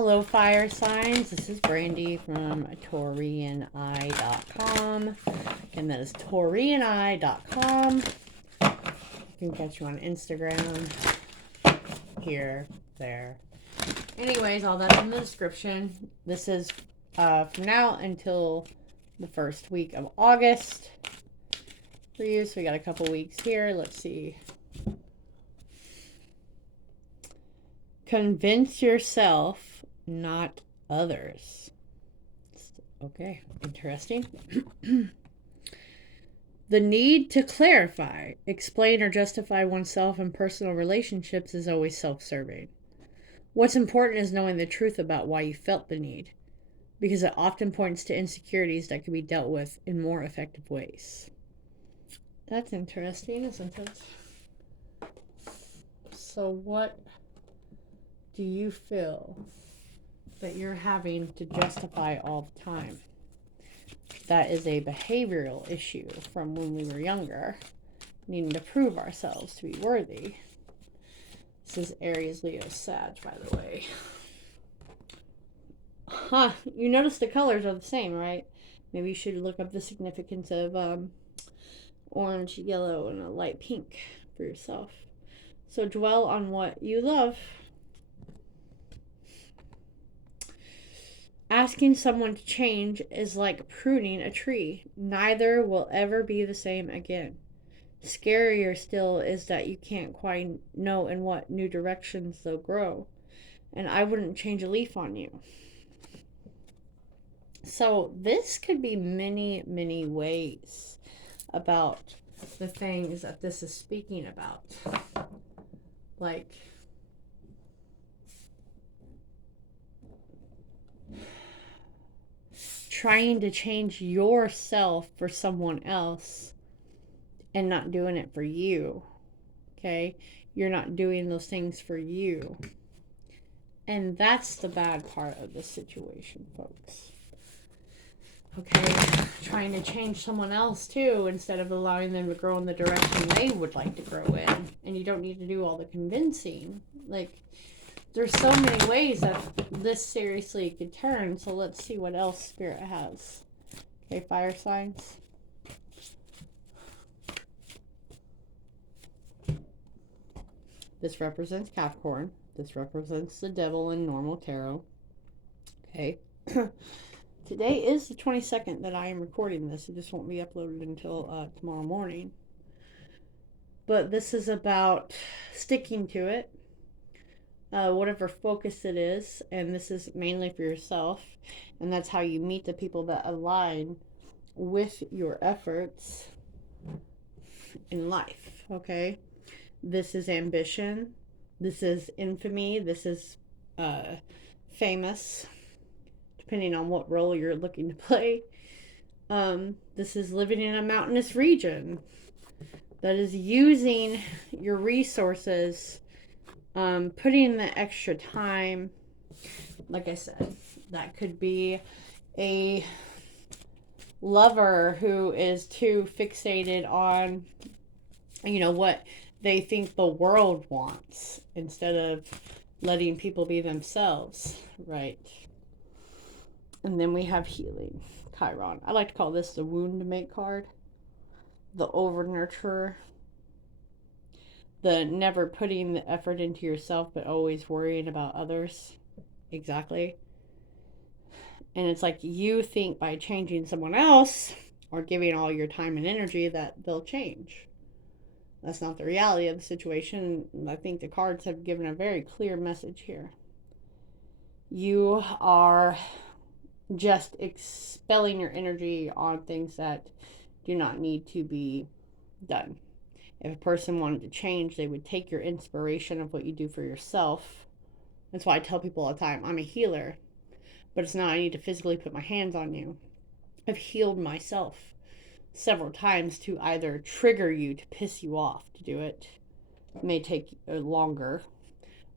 Hello, fire signs. This is Brandy from TaurianEye.com. Again, that is TaurianEye.com. You can catch you on Instagram, here, there. Anyways, all that's in the description. This is from now until the first week of August for you. So we got a couple weeks here. Let's see. Convince yourself, not others. Okay, interesting. The need to clarify, explain, or justify oneself in personal relationships is always self-serving. What's important is knowing the truth about why you felt the need, because it often points to insecurities that can be dealt with in more effective ways. That's interesting, isn't it? So what do you feel that you're having to justify all the time? That is a behavioral issue from when we were younger, needing to prove ourselves to be worthy. This is Aries, Leo, Sag, by the way. Huh, you notice the colors are the same, right? Maybe you should look up the significance of orange, yellow, and a light pink for yourself. So dwell on what you love. Asking someone to change is like pruning a tree. Neither will ever be the same again. Scarier still is that you can't quite know in what new directions they'll grow. And I wouldn't change a leaf on you. So this could be many, many ways about the things that this is speaking about. Like, trying to change yourself for someone else and not doing it for you. Okay? You're not doing those things for you. And that's the bad part of the situation, folks. Okay? Trying to change someone else too instead of allowing them to grow in the direction they would like to grow in. And you don't need to do all the convincing. Like, there's so many ways that this seriously could turn. So let's see what else Spirit has. Okay, fire signs. This represents Capricorn. This represents the devil in normal tarot. Okay. Today is the 22nd that I am recording this. It just won't be uploaded until tomorrow morning. But this is about sticking to it. Whatever focus it is, and this is mainly for yourself, and that's how you meet the people that align with your efforts in life. Okay, this is ambition, this is infamy, this is famous, depending on what role you're looking to play. This is living in a mountainous region that is using your resources, putting the extra time. Like I said, that could be a lover who is too fixated on, what they think the world wants instead of letting people be themselves, right? And then we have healing, Chiron. I like to call this the wound mate card, the over nurturer, the never putting the effort into yourself but always worrying about others. Exactly. And it's like you think by changing someone else or giving all your time and energy that they'll change. That's not the reality of the situation. I think the cards have given a very clear message here. You are just expelling your energy on things that do not need to be done. If a person wanted to change, they would take your inspiration of what you do for yourself. That's why I tell people all the time, I'm a healer, but it's not I need to physically put my hands on you. I've healed myself several times to either trigger you to piss you off to do it. It may take longer.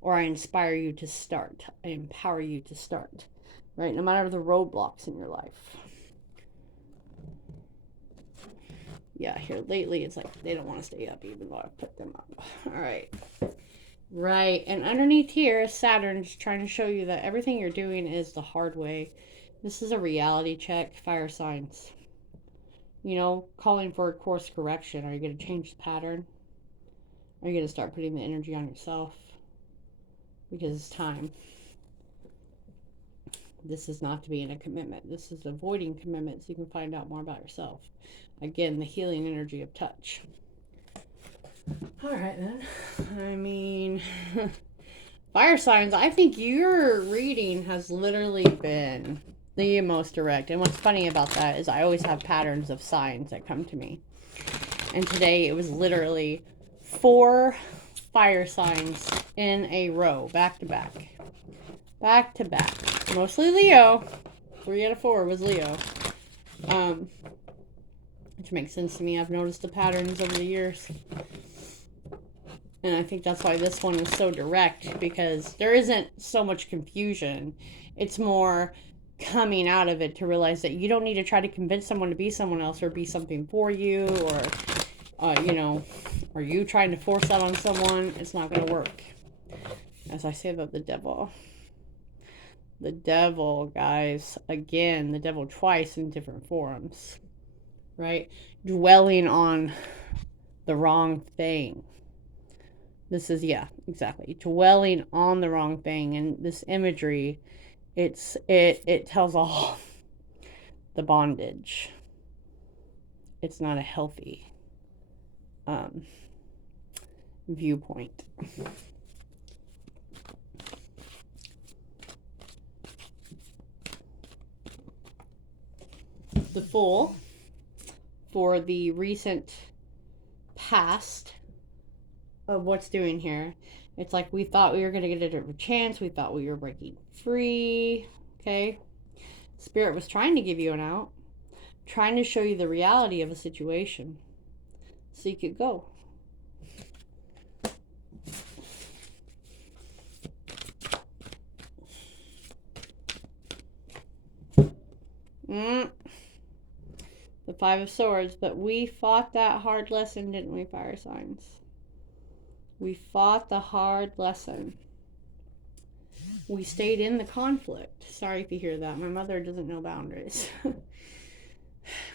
Or I inspire you to start. I empower you to start. Right? No matter the roadblocks in your life. Yeah, here lately it's like they don't want to stay up even though I put them up. All right. Right. And underneath here is Saturn just trying to show you that everything you're doing is the hard way. This is a reality check, fire signs. You know, calling for a course correction. Are you going to change the pattern? Are you going to start putting the energy on yourself? Because it's time. This is not to be in a commitment. This is avoiding commitment so you can find out more about yourself. Again, the healing energy of touch. All right, then. I mean, fire signs, I think your reading has literally been the most direct. And what's funny about that is I always have patterns of signs that come to me. And today it was literally 4 fire signs in a row, back to back. Back to back. Mostly Leo. 3 out of 4 was Leo. Which makes sense to me. I've noticed the patterns over the years. And I think that's why this one is so direct, because there isn't so much confusion. It's more coming out of it to realize that you don't need to try to convince someone to be someone else or be something for you, or, you know, are you trying to force that on someone? It's not going to work. As I say about the devil. The devil, guys, again, the devil twice in different forms, right? Dwelling on the wrong thing. This is, yeah, exactly. Dwelling on the wrong thing. And this imagery, it tells all the bondage. It's not a healthy viewpoint. The Fool, for the recent past of what's doing here. It's like we thought we were going to get a different chance. We thought we were breaking free. Okay. Spirit was trying to give you an out, trying to show you the reality of a situation so you could go. The 5 of Swords. But we fought that hard lesson, didn't we, fire signs? We fought the hard lesson. We stayed in the conflict. Sorry if you hear that. My mother doesn't know boundaries.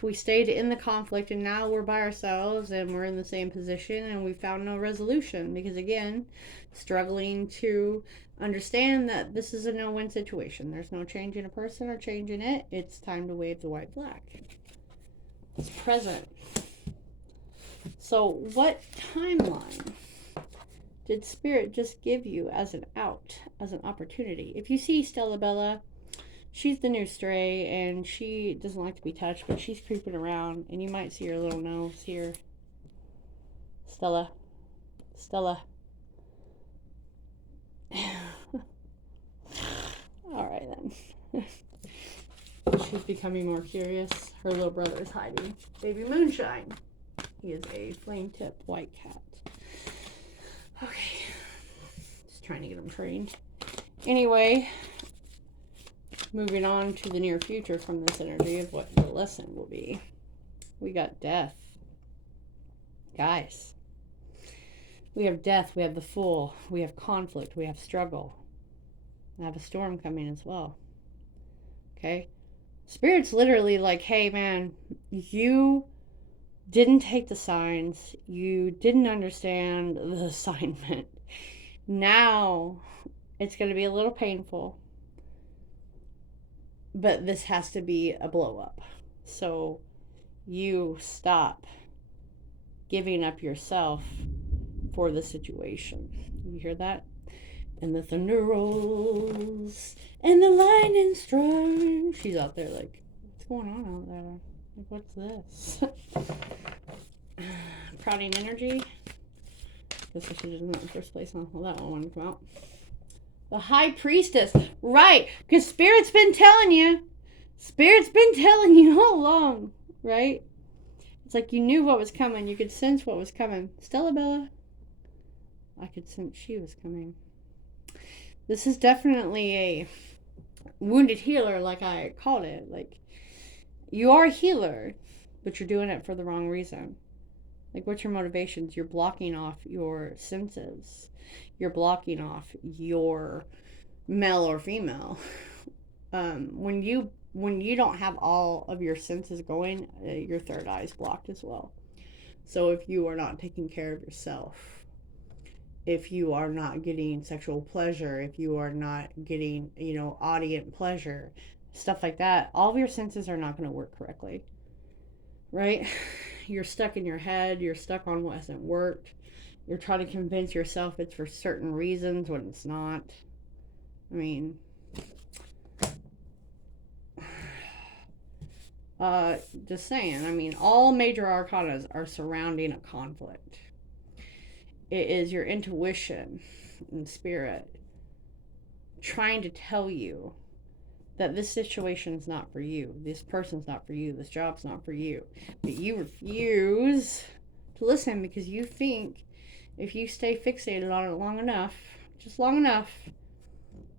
We stayed in the conflict, and now we're by ourselves and we're in the same position, and we found no resolution because, again, struggling to understand that this is a no-win situation. There's no changing a person or changing it. It's time to wave the white flag. It's present. So what timeline did Spirit just give you as an out, as an opportunity? If you see Stella Bella, she's the new stray, and she doesn't like to be touched, but she's creeping around, and you might see her little nose here. Stella. Stella. Alright then. She's becoming more curious. Her little brother is hiding. Baby Moonshine. He is a flame tip white cat. Okay. Just trying to get him trained. Anyway, moving on to the near future from this energy of what the lesson will be. We got death. Guys. We have death. We have the Fool. We have conflict. We have struggle. I have a storm coming as well. Okay? Spirit's literally like, hey man, you didn't take the signs. You didn't understand the assignment. Now it's going to be a little painful, but this has to be a blow up. So you stop giving up yourself for the situation. You hear that? And the thunder rolls and the lightning strikes. She's out there like, what's going on out there? Like, what's this? Crowding energy. Guess I should have done that in the first place. Well, that one wouldn't come out. The High Priestess. Right. Because Spirit's been telling you. Spirit's been telling you all along. Right? It's like you knew what was coming. You could sense what was coming. Stella Bella. I could sense she was coming. This is definitely a wounded healer, like I called it. Like, you are a healer, but you're doing it for the wrong reason. Like, what's your motivations? You're blocking off your senses. You're blocking off your male or female. When you don't have all of your senses going, your third eye is blocked as well. So if you are not taking care of yourself, if you are not getting sexual pleasure, if you are not getting, audience pleasure, stuff like that, all of your senses are not going to work correctly, right? You're stuck in your head, you're stuck on what hasn't worked. You're trying to convince yourself it's for certain reasons when it's not. I mean, just saying, I mean, all major arcanas are surrounding a conflict. It is your intuition and spirit trying to tell you that this situation's not for you, this person's not for you, this job's not for you. But you refuse to listen because you think if you stay fixated on it long enough, just long enough,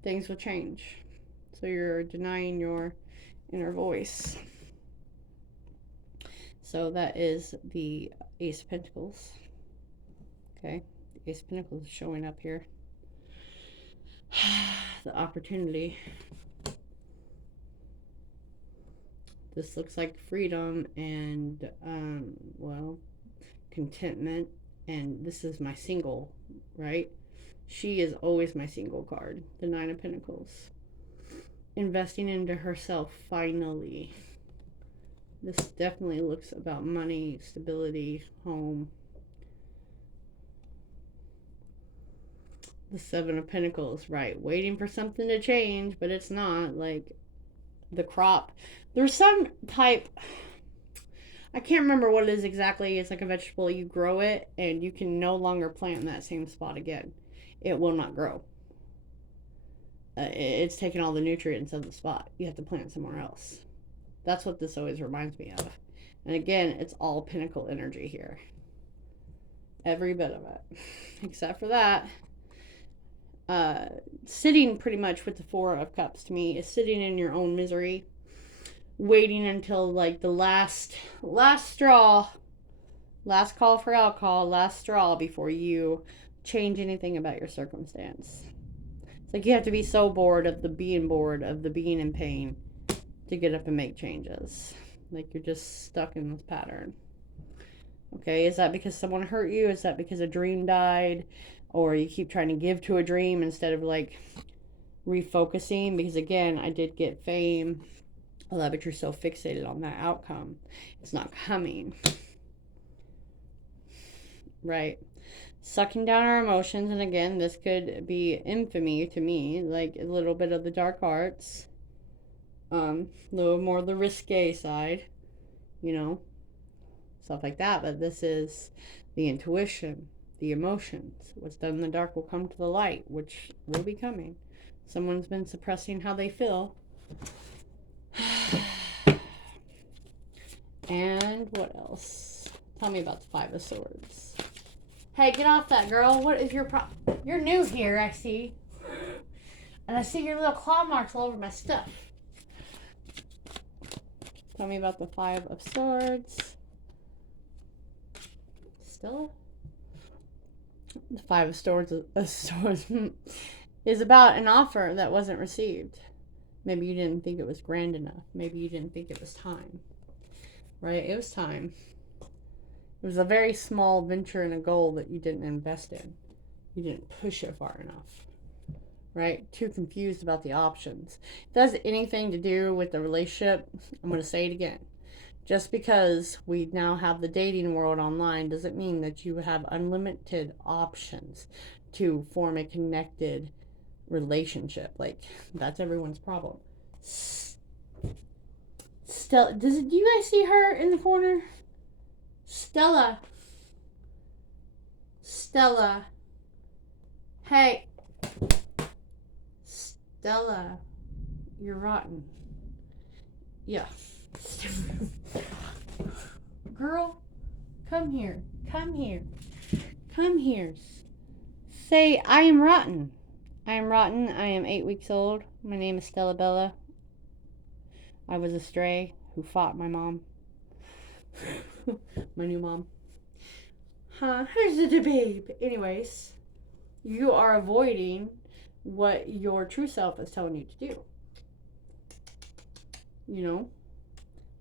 things will change. So you're denying your inner voice. So that is the Ace of Pentacles. Okay, the Ace of Pentacles is showing up here. The opportunity. This looks like freedom and, contentment. And this is my single, right? She is always my single card, the Nine of Pentacles. Investing into herself, finally. This definitely looks about money, stability, home. The Seven of Pentacles, right? Waiting for something to change, but it's not. Like, the crop. There's some type, I can't remember what it is exactly. It's like a vegetable. You grow it, and you can no longer plant in that same spot again. It will not grow. It's taken all the nutrients of the spot. You have to plant somewhere else. That's what this always reminds me of. And again, it's all pinnacle energy here. Every bit of it. Except for that, sitting pretty much with the Four of Cups to me is sitting in your own misery, waiting until like the last straw, last call for alcohol, last straw before you change anything about your circumstance. It's like you have to be so bored of the being in pain to get up and make changes. Like you're just stuck in this pattern. Okay, is that because someone hurt you? Is that because a dream died? Or you keep trying to give to a dream instead of like refocusing? Because again, I did get fame, all that, but you're so fixated on that outcome. It's not coming. Right? Sucking down our emotions, and again, this could be infamy to me, like a little bit of the dark arts, a little more the risque side, stuff like that. But this is the intuition, the emotions. What's done in the dark will come to the light, which will be coming. Someone's been suppressing how they feel. And what else? Tell me about the Five of Swords. Hey, get off that, girl. What is your problem? You're new here, I see. And I see your little claw marks all over my stuff. Tell me about the Five of Swords. Still? The Five of Swords is about an offer that wasn't received. Maybe you didn't think it was grand enough. Maybe you didn't think it was time. Right? It was time. It was a very small venture and a goal that you didn't invest in. You didn't push it far enough. Right? Too confused about the options. If that has anything to do with the relationship, I'm going to say it again. Just because we now have the dating world online doesn't mean that you have unlimited options to form a connected relationship. Like, that's everyone's problem. Stella, do you guys see her in the corner? Stella. Hey. Stella. You're rotten. Yeah. Girl, come here. Say, I am rotten. I am 8 weeks old. My name is Stella Bella. I was a stray who fought my mom. My new mom. Huh? Who's the babe? Anyways, You are avoiding what your true self is telling you to do. You know?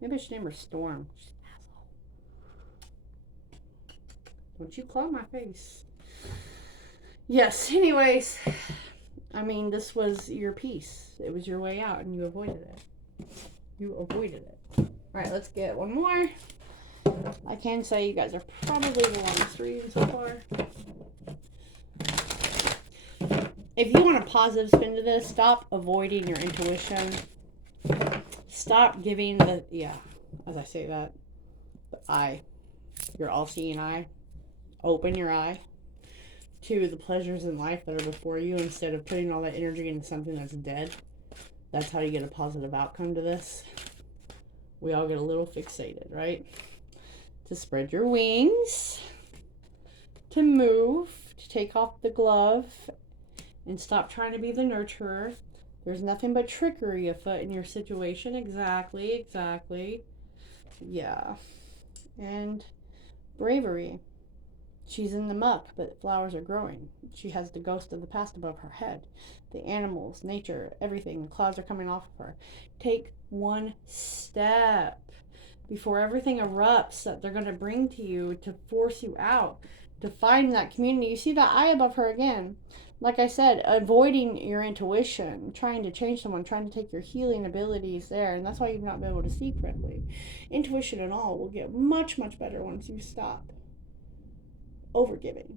Maybe I should name her Storm. Don't you claw my face. Yes, anyways. I mean, this was your piece. It was your way out, and you avoided it. You avoided it. All right, let's get one more. I can say you guys are probably the longest reading so far. If you want a positive spin to this, stop avoiding your intuition. Stop giving the, as I say that, the eye, your all-seeing eye. Open your eye to the pleasures in life that are before you instead of putting all that energy into something that's dead. That's how you get a positive outcome to this. We all get a little fixated, right? To spread your wings, to move, to take off the glove, and stop trying to be the nurturer. There's nothing but trickery afoot in your situation. Exactly. Yeah. And bravery. She's in the muck, but flowers are growing. She has the ghost of the past above her head. The animals, nature, everything. The clouds are coming off of her. Take one step before everything erupts that they're going to bring to you to force you out, to find that community. You see that eye above her again. Like I said, avoiding your intuition, trying to change someone, trying to take your healing abilities there, and that's why you've not been able to see correctly. Intuition and all will get much, much better once you stop overgiving.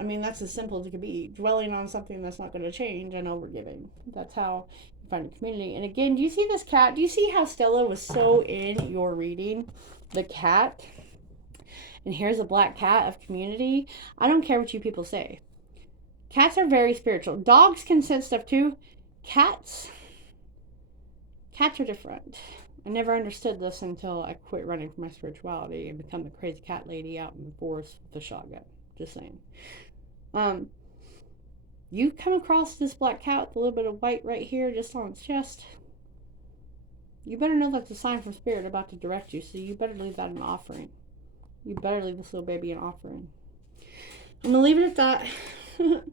I mean, that's as simple as it could be. Dwelling on something that's not going to change and overgiving. That's how you find a community. And again, do you see this cat? Do you see how Stella was so in your reading? The cat. And here's a black cat of community. I don't care what you people say. Cats are very spiritual. Dogs can sense stuff too. Cats are different. I never understood this until I quit running for my spirituality and become the crazy cat lady out in the forest with a shotgun. Just saying. You come across this black cat with a little bit of white right here just on its chest. You better know that's a sign from spirit about to direct you, so you better leave that an offering. You better leave this little baby an offering. I'm going to leave it at that.